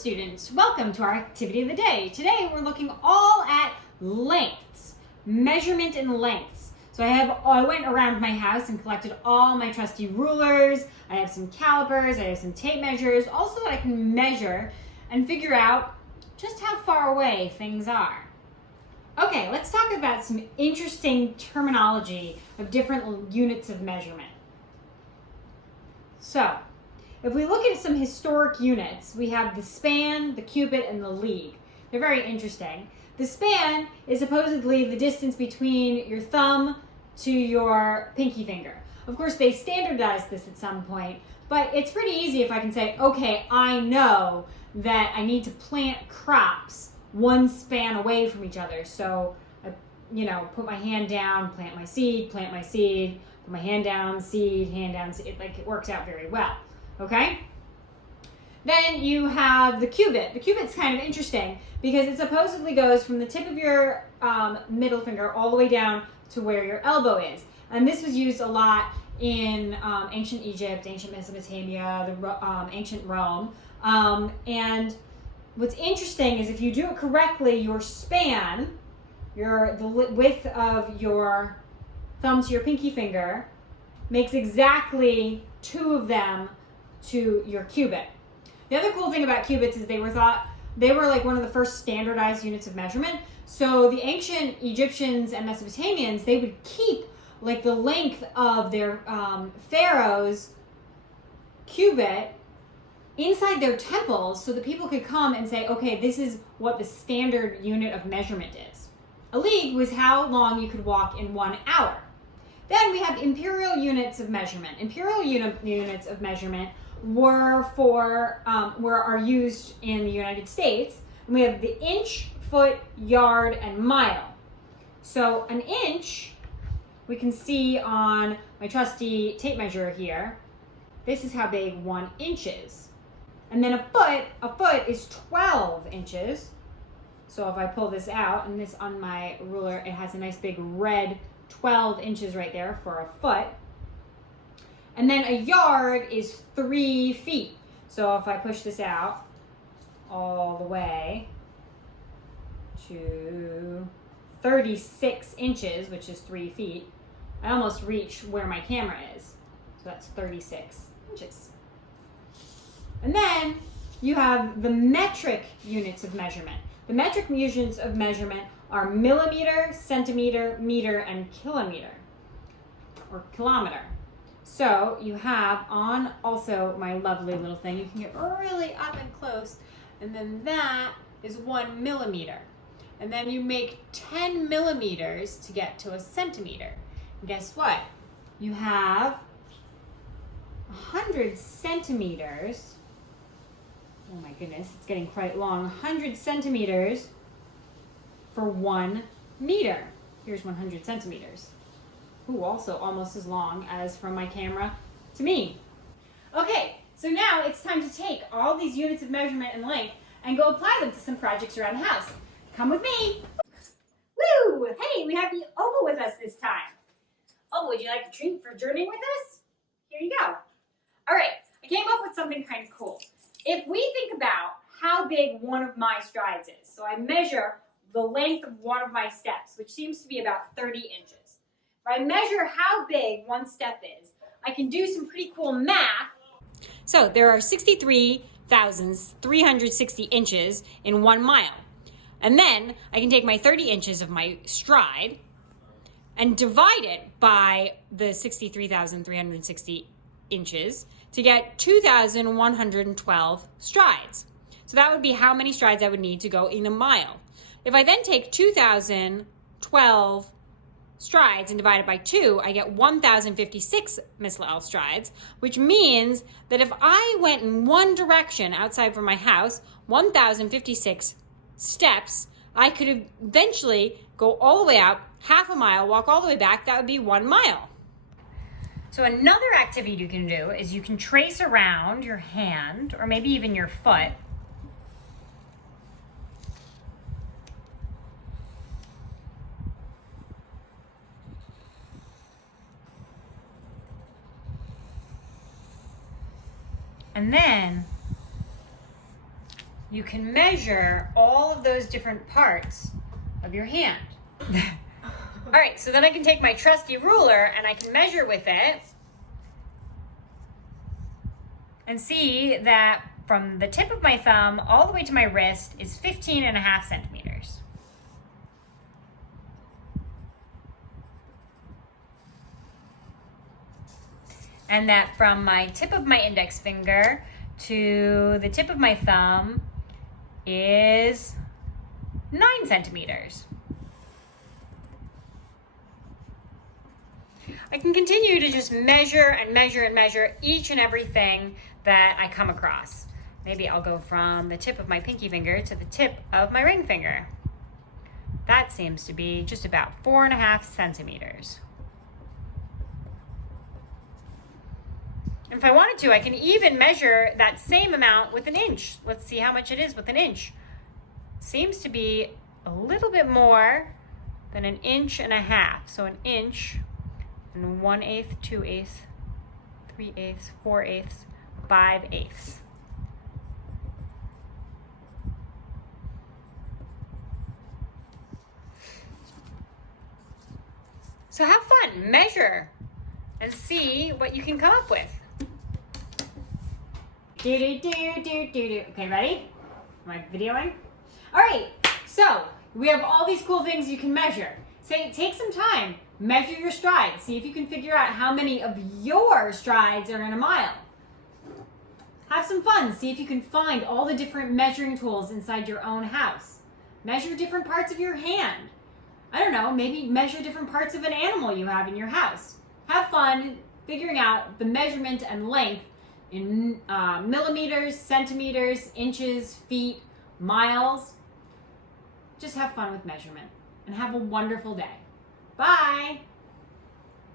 students, welcome to our activity of the day. Today we're looking all at lengths, measurement and lengths. So I went around my house and collected all my trusty rulers. I have some calipers, I have some tape measures, also that I can measure and figure out just how far away things are. Okay, let's talk about some interesting terminology of different units of measurement. So, if we look at some historic units, we have the span, the cubit, and the league. They're very interesting. The span is supposedly the distance between your thumb to your pinky finger. Of course, they standardized this at some point, but it's pretty easy if I can say, okay, I know that I need to plant crops one span away from each other. So, put my hand down, plant my seed, put my hand down, seed, hand down, seed. It works out very well. Okay? Then you have the cubit. The cubit's kind of interesting because it supposedly goes from the tip of your middle finger all the way down to where your elbow is. And this was used a lot in ancient Egypt, ancient Mesopotamia, ancient Rome. And what's interesting is if you do it correctly, your span, the width of your thumb to your pinky finger, makes exactly two of them to your cubit. The other cool thing about cubits is they were like one of the first standardized units of measurement. So the ancient Egyptians and Mesopotamians, they would keep like the length of their pharaoh's cubit inside their temples so that people could come and say, okay, this is what the standard unit of measurement is. A league was how long you could walk in 1 hour. Then we have imperial units of measurement. Imperial units of measurement are used in the United States. And we have the inch, foot, yard, and mile. So an inch, we can see on my trusty tape measure here. This is how big 1 inch is. And then a foot is 12 inches. So if I pull this out, and this on my ruler, it has a nice big red 12 inches right there for a foot. And then a yard is 3 feet. So if I push this out all the way to 36 inches, which is 3 feet, I almost reach where my camera is. So that's 36 inches. And then you have the metric units of measurement. The metric units of measurement are millimeter, centimeter, meter, and kilometer, or kilometer. So you have on also my lovely little thing, you can get really up and close, and then that is 1 millimeter. And then you make 10 millimeters to get to a centimeter. And guess what? You have 100 centimeters. Oh my goodness, it's getting quite long. 100 centimeters for 1 meter. Here's 100 centimeters. Ooh, also almost as long as from my camera to me. Okay, so now it's time to take all these units of measurement and length and go apply them to some projects around the house. Come with me. Woo! Hey, we have the Opal with us this time. Oh, would you like a treat for journeying with us? Here you go. All right, I came up with something kind of cool. If we think about how big one of my strides is, so I measure the length of one of my steps, which seems to be about 30 inches. If I measure how big one step is, I can do some pretty cool math. So there are 63,360 inches in 1 mile. And then I can take my 30 inches of my stride and divide it by the 63,360 inches to get 2,112 strides. So that would be how many strides I would need to go in a mile. If I then take 2,012 strides and divide it by 2, I get 1,056 Miss L strides, which means that if I went in one direction outside from my house, 1,056 steps, I could eventually go all the way out, half a mile, walk all the way back, that would be 1 mile. So another activity you can do is you can trace around your hand, or maybe even your foot, and then you can measure all of those different parts of your hand. All right, so then I can take my trusty ruler and I can measure with it and see that from the tip of my thumb all the way to my wrist is 15.5 centimeters. And that from my tip of my index finger to the tip of my thumb is 9 centimeters. I can continue to just measure and measure and measure each and everything that I come across. Maybe I'll go from the tip of my pinky finger to the tip of my ring finger. That seems to be just about 4.5 centimeters. And if I wanted to, I can even measure that same amount with an inch. Let's see how much it is with an inch. It seems to be a little bit more than 1.5 inches. So 1 inch and 1/8, 2/8, 3/8, 4/8, 5/8. So have fun, measure, and see what you can come up with. Okay, ready? Am I videoing? All right, so we have all these cool things you can measure. Take some time, measure your strides. See if you can figure out how many of your strides are in a mile. Have some fun. See if you can find all the different measuring tools inside your own house. Measure different parts of your hand. I don't know, maybe measure different parts of an animal you have in your house. Have fun figuring out the measurement and length in millimeters, centimeters, inches, feet, miles. Just have fun with measurement and have a wonderful day. Bye.